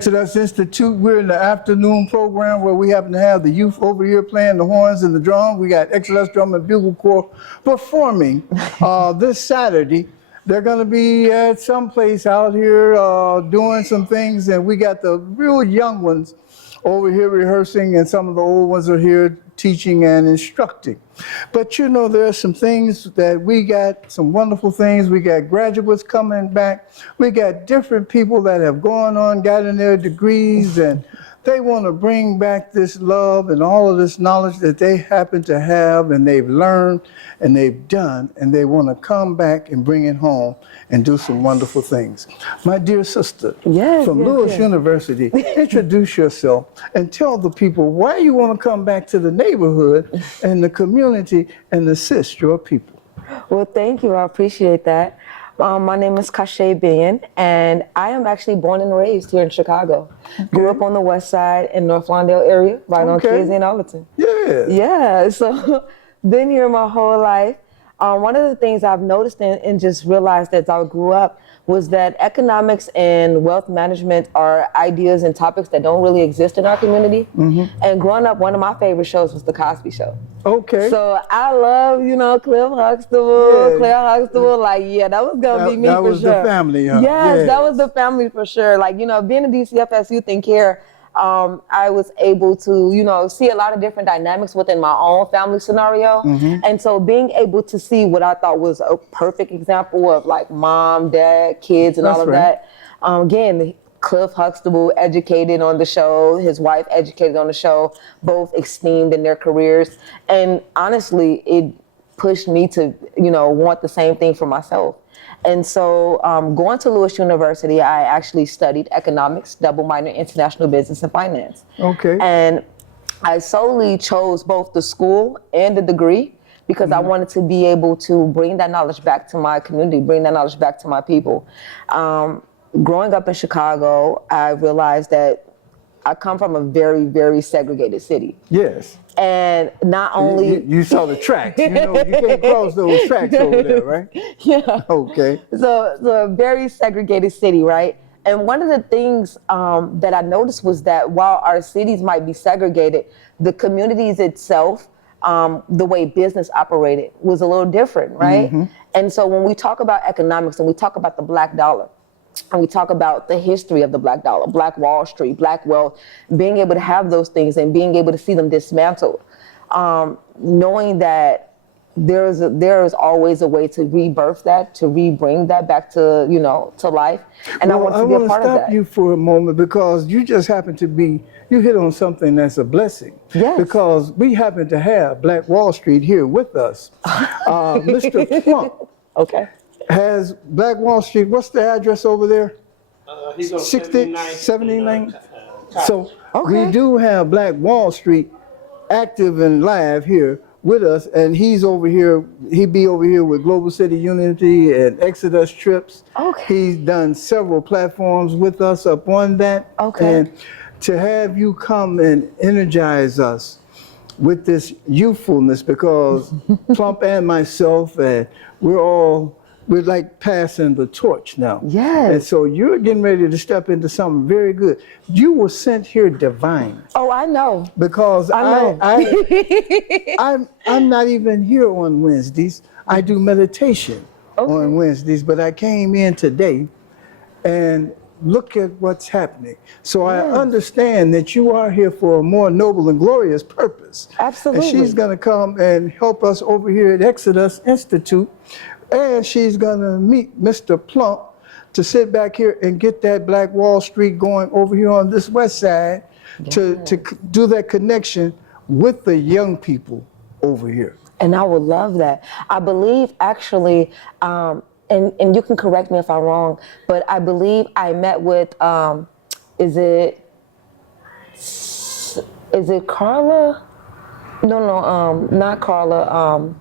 Exodus Institute. We're in the afternoon program where we happen to have the youth over here playing the horns and the drum. We got Exodus Drum and Bugle Corps performing this Saturday. They're going to be at some place out here doing some things, and we got the real young ones over here rehearsing, and some of the old ones are here teaching and instructing. But you know, there are some things that we got, some wonderful things. We got graduates coming back. We got different people that have gone on, gotten their degrees, and they want to bring back this love and all of this knowledge that they happen to have and they've learned and they've done, and they want to come back and bring it home and do some wonderful things. My dear sister, from Lewis University, introduce yourself and tell the people why you want to come back to the neighborhood and the community and assist your people. Well, thank you. I appreciate that. My name is Kashay Bin, and I am actually born and raised here in Chicago. Grew up on the west side in North Lawndale area, right on Casey and Overton. Yeah, so been here my whole life. One of the things I've noticed and just realized as I grew up was that economics and wealth management are ideas and topics that don't really exist in our community. And growing up, one of my favorite shows was The Cosby Show. So I love, you know, Cliff Huxtable, Claire Huxtable. Like, that was going to be me for sure. That was the family, huh? Yes, that was the family for sure. Like, you know, being a DCFS Youth and Care, I was able to, you know, see a lot of different dynamics within my own family scenario. And so being able to see what I thought was a perfect example of like mom, dad, kids, and all of that. Again, Cliff Huxtable educated on the show, his wife educated on the show, both esteemed in their careers. And honestly, it pushed me to, you know, want the same thing for myself. And so going to Lewis University, I actually studied economics, double minor in international business and finance. And I solely chose both the school and the degree because I wanted to be able to bring that knowledge back to my community, bring that knowledge back to my people. Growing up in Chicago, I realized that I come from a very, very segregated city. And not only... You saw the tracks. You know, you can't cross those tracks over there, right? So a very segregated city, right? And one of the things that I noticed was that while our cities might be segregated, the communities itself, the way business operated was a little different, right? And so when we talk about economics and we talk about the Black dollar, and we talk about the history of the Black dollar, Black Wall Street, Black wealth, being able to have those things and being able to see them dismantled, knowing that there is always a way to rebirth that, to rebring that back to, you know, to life. And I want to be a part of that. I want to stop you for a moment because you just happen to be, you hit on something that's a blessing. Because we happen to have Black Wall Street here with us. Mr. Plump. Has Black Wall Street, what's the address over there? He's on 79. So we do have Black Wall Street active and live here with us, and he's over here, he'd be over here with Global City Unity and Exodus Trips. He's done several platforms with us up on that. And to have you come and energize us with this youthfulness, because Plump and myself, and we're like passing the torch now. And so you're getting ready to step into something very good. You were sent here divine. I know. Because I'm not even here on Wednesdays. I do meditation on Wednesdays, but I came in today and look at what's happening. So I understand that you are here for a more noble and glorious purpose. Absolutely. And she's gonna come and help us over here at Exodus Institute. And she's gonna meet Mr. Plump to sit back here and get that Black Wall Street going over here on this west side to do that connection with the young people over here. And I would love that. I believe actually, and you can correct me if I'm wrong, but I believe I met with, is it Carla? No, not Carla.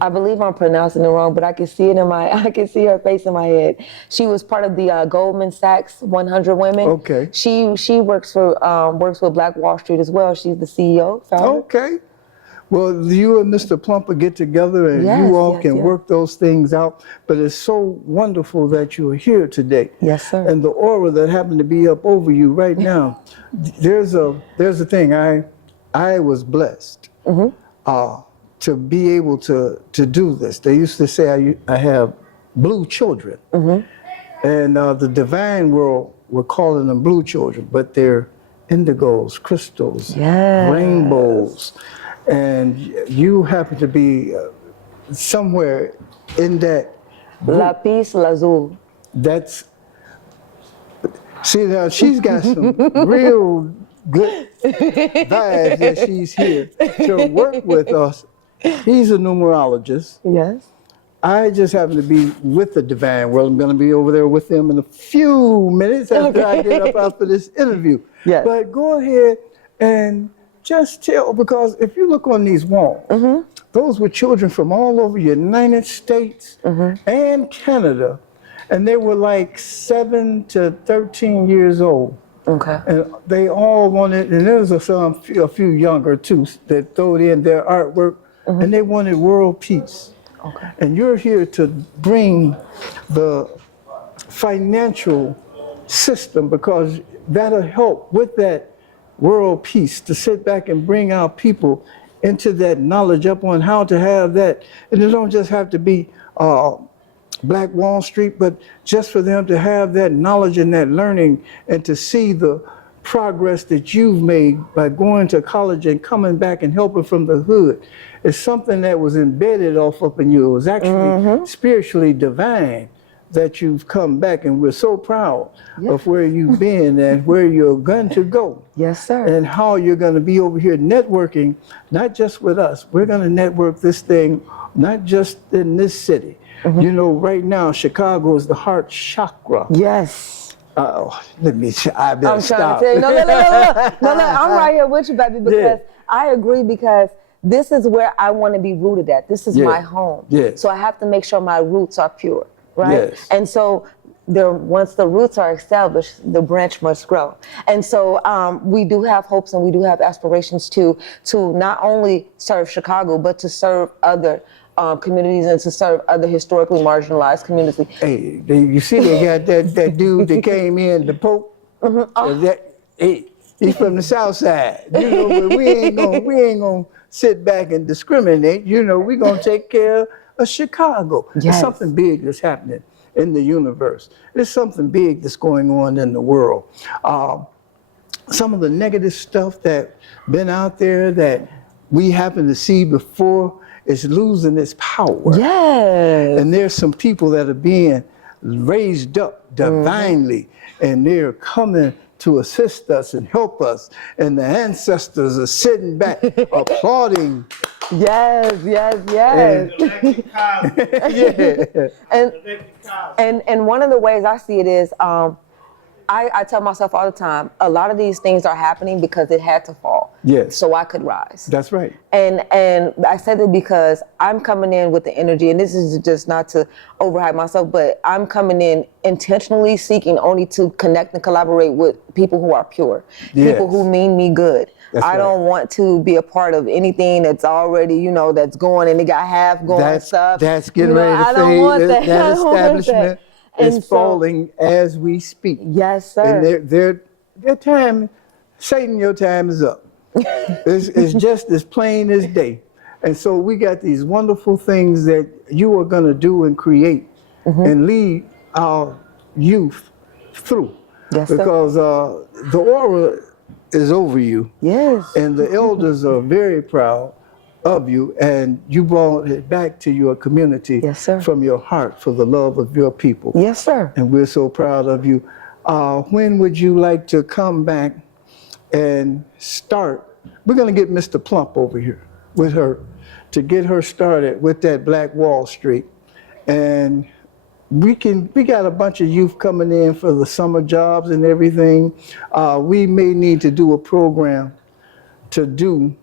I believe I'm pronouncing it wrong, but I can see it I can see her face in my head. She was part of the Goldman Sachs 100 Women. She works with Black Wall Street as well. She's the CEO, founder. Well, you and Mr. Plumper get together and Yes, you all yes, can yes. work those things out. But it's so wonderful that you're here today. Yes, sir. And the aura that happened to be up over you right now, there's a thing. I was blessed to be able to do this. They used to say I have blue children. And the divine world, we're calling them blue children, but they're indigos, crystals, Yes. rainbows. And you happen to be somewhere in that group. Lapis lazuli. That's, see now she's got some real good vibes that she's here to work with us. He's a numerologist. Yes. I just happen to be with the divine world. I'm going to be over there with them in a few minutes after I get up after this interview. Yes. But go ahead and just tell, because if you look on these walls, those were children from all over the United States and Canada, and they were like 7 to 13 years old. Okay. And they all wanted, and there was a few younger too that throwed in their artwork, and they wanted world peace. Okay. And you're here to bring the financial system, because that'll help with that world peace, to sit back and bring our people into that knowledge up on how to have that. And it don't just have to be Black Wall Street, but just for them to have that knowledge and that learning and to see the progress that you've made by going to college and coming back and helping from the hood. It's something that was embedded off up in you. It was actually spiritually divine that you've come back, and we're so proud of where you've been and where you're going to go. Yes, sir. And how you're going to be over here networking, not just with us. We're going to network this thing, not just in this city. You know, right now, Chicago is the heart chakra. Yes. Let me, I better I'm stop. trying to tell you. No, I'm right here with you, baby, because I agree, because this is where I want to be rooted at. This is my home. So I have to make sure my roots are pure, right? And so once the roots are established, the branch must grow. And so we do have hopes and we do have aspirations to not only serve Chicago, but to serve other communities and to serve other historically marginalized communities. Hey, you see they got that dude that came in, the Pope? He's from the South Side. You know, but we ain't gonna sit back and discriminate. You know, we're gonna take care of Chicago. There's something big that's happening in the universe. There's something big that's going on in the world. Some of the negative stuff that been out there that we happen to see before is losing its power. Yes. And there's some people that are being raised up divinely, and they're coming to assist us and help us. And the ancestors are sitting back applauding. Yes. And one of the ways I see it is, I tell myself all the time, a lot of these things are happening because it had to fall. So I could rise. That's right. And I said it because I'm coming in with the energy, and this is just not to overhype myself, but I'm coming in intentionally seeking only to connect and collaborate with people who are pure, people who mean me good. I don't want to be a part of anything that's already, you know, that's going and it got half going stuff. That's getting ready to fade. That establishment is falling as we speak. Yes, sir. And their time, Satan, your time is up. It's just as plain as day. And so we got these wonderful things that you are going to do and create and lead our youth through. Because the aura is over you. And the elders are very proud of you, and you brought it back to your community from your heart for the love of your people. And we're so proud of you. When would you like to come back and start? We're going to get Mr. Plump over here with her to get her started with that Black Wall Street. And we got a bunch of youth coming in for the summer jobs and everything. We may need to do a program to do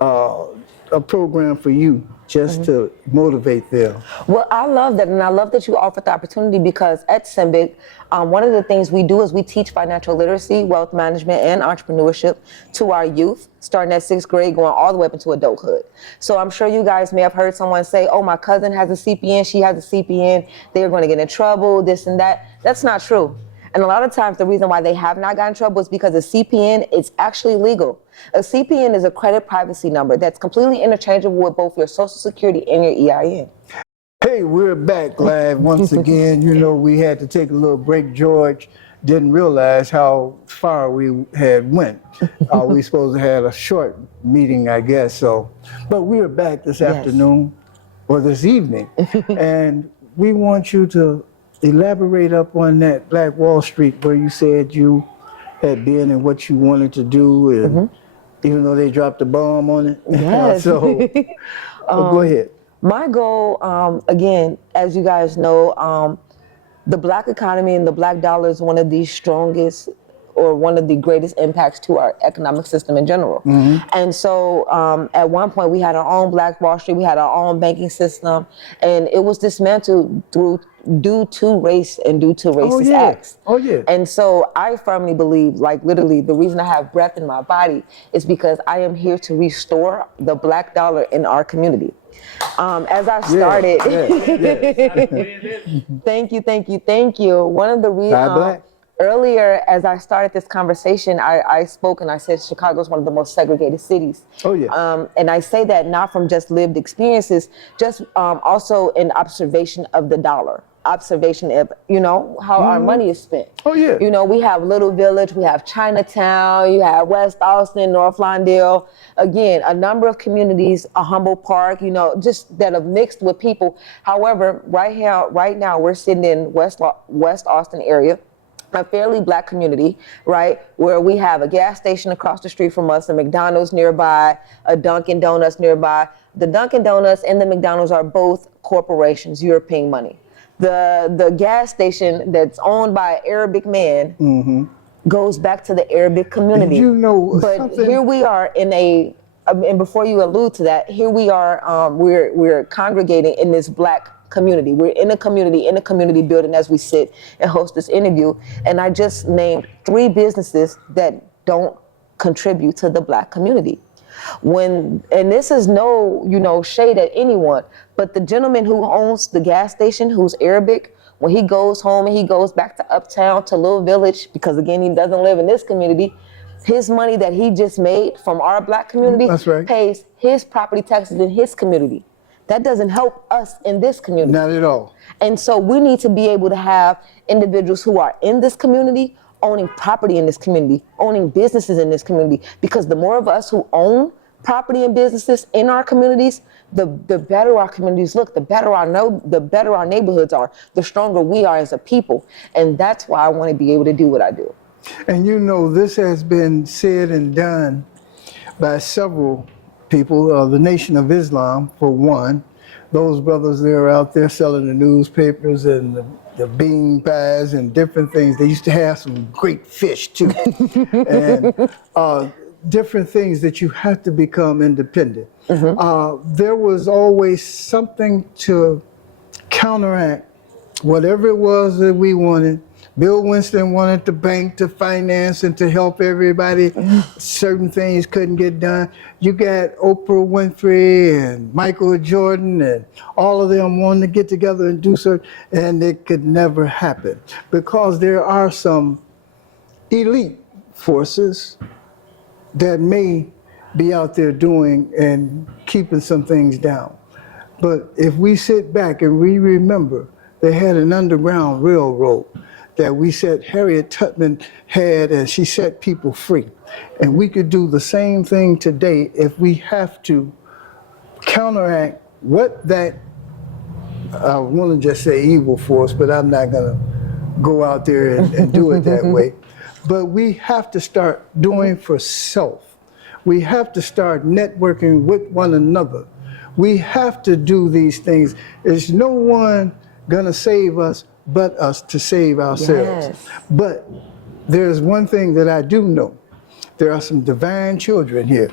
a program for you just to motivate them. Well, I love that, and I love that you offered the opportunity because at SIMBIC, one of the things we do is we teach financial literacy, wealth management, and entrepreneurship to our youth, starting at 6th grade, going all the way up into adulthood. So I'm sure you guys may have heard someone say, oh, my cousin has a CPN, she has a CPN, they're going to get in trouble, this and that. That's not true. And a lot of times the reason why they have not gotten in trouble is because a CPN is actually legal. A CPN is a credit privacy number that's completely interchangeable with both your Social Security and your EIN. Hey, we're back live once again. You know, we had to take a little break. George didn't realize how far we had went. We supposed to have a short meeting, I guess. So, but we're back this afternoon or this evening, and we want you to elaborate up on that Black Wall Street where you said you had been and what you wanted to do, and even though they dropped a bomb on it. Yes. So, go ahead. My goal, again, as you guys know, the Black economy and the Black dollar is one of the strongest or one of the greatest impacts to our economic system in general. And so at one point we had our own Black Wall Street, we had our own banking system, and it was dismantled due to race and due to racist acts. Oh yeah. And so I firmly believe, like literally, the reason I have breath in my body is because I am here to restore the Black dollar in our community. As I started, thank you. One of the reasons, earlier as I started this conversation, I spoke and I said Chicago is one of the most segregated cities. Oh yeah. And I say that not from just lived experiences, just also an observation of the dollar. Observation of, you know, how our money is spent. Oh yeah. You know, we have Little Village, we have Chinatown, you have West Austin, North Lawndale. Again, a number of communities, a Humble Park, you know, just that have mixed with people. However, right now we're sitting in West Austin area, a fairly Black community, right, where we have a gas station across the street from us, a McDonald's nearby, a Dunkin' Donuts nearby. The Dunkin' Donuts and the McDonald's are both corporations, European money. The gas station that's owned by an Arabic man goes back to the Arabic community. You know, but here we are in a, and before you allude to that, here we are, we're congregating in this Black community. We're in a community building as we sit and host this interview. And I just named 3 businesses that don't contribute to the Black community. And this is no, you know, shade at anyone, but the gentleman who owns the gas station, who's Arabic, when he goes home and he goes back to Uptown, to Little Village, because again, he doesn't live in this community, his money that he just made from our Black community pays his property taxes in his community. That doesn't help us in this community. Not at all. And so we need to be able to have individuals who are in this community, owning property in this community, owning businesses in this community, because the more of us who own property and businesses in our communities, the better our communities look, the better our neighborhoods are, the stronger we are as a people. And that's why I want to be able to do what I do. And you know, this has been said and done by several people, the Nation of Islam, for one. Those brothers, they're out there selling the newspapers and the bean pies and different things. They used to have some great fish too. And different things that you have to become independent. There was always something to counteract whatever it was that we wanted. Bill Winston wanted the bank to finance and to help everybody. Certain things couldn't get done. You got Oprah Winfrey and Michael Jordan and all of them wanting to get together and do certain, and it could never happen because there are some elite forces that may be out there doing and keeping some things down. But if we sit back and we remember, they had an underground railroad that we said Harriet Tubman had, and she set people free. And we could do the same thing today if we have to counteract what that, I want to just say evil force, but I'm not gonna go out there and do it that way. But we have to start doing for self. We have to start networking with one another. We have to do these things. There's no one gonna save us but us to save ourselves. Yes. But there's one thing that I do know, there are some divine children here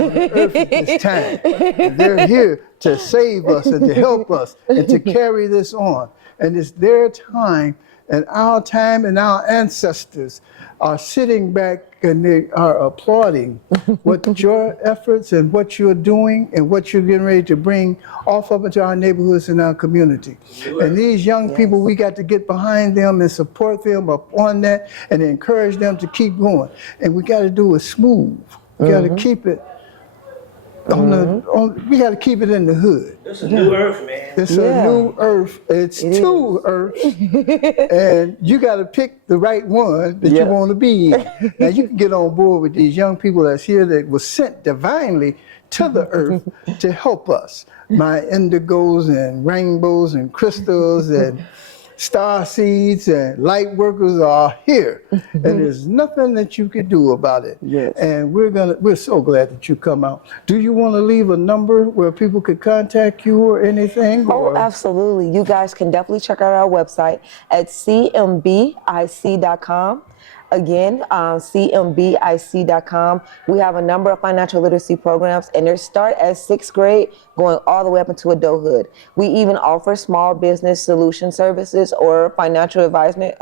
on the earth at this time. And they're here to save us and to help us and to carry this on. And it's their time and our ancestors are sitting back and they are applauding what your efforts and what you're doing and what you're getting ready to bring off up into our neighborhoods and our community. And these young people, we got to get behind them and support them up on that and encourage them to keep going. And we got to do it smooth. We got to keep it we got to keep it in the hood. It's a new earth, man. It's a new earth. It's two earths. And you got to pick the right one that you want to be in. Now, you can get on board with these young people that's here that was sent divinely to the earth to help us. My indigos and rainbows and crystals and star seeds and light workers are here. And there's nothing that you can do about it. Yes. And we're so glad that you come out. Do you want to leave a number where people could contact you or anything? Oh, absolutely. You guys can definitely check out our website at cmbic.com. Again, cmbic.com. We have a number of financial literacy programs, and they start at 6th grade, going all the way up into adulthood. We even offer small business solution services or financial advisement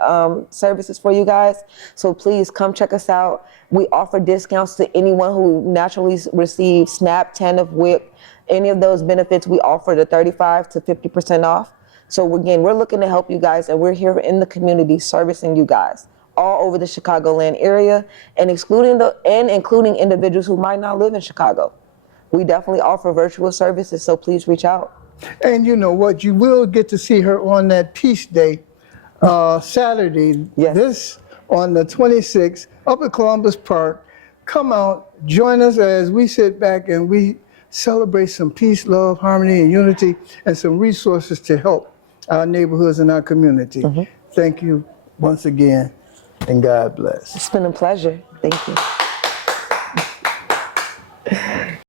services for you guys. So please come check us out. We offer discounts to anyone who naturally receives SNAP, TANF, WIC, any of those benefits. We offer the 35 to 50% off. So again, we're looking to help you guys, and we're here in the community servicing you guys all over the Chicagoland area, and including individuals who might not live in Chicago. We definitely offer virtual services, so please reach out. And you know what? You will get to see her on that Peace Day, Saturday, this on the 26th, up at Columbus Park. Come out, join us as we sit back and we celebrate some peace, love, harmony, and unity, and some resources to help our neighborhoods and our community. Thank you once again, and God bless. It's been a pleasure. Thank you.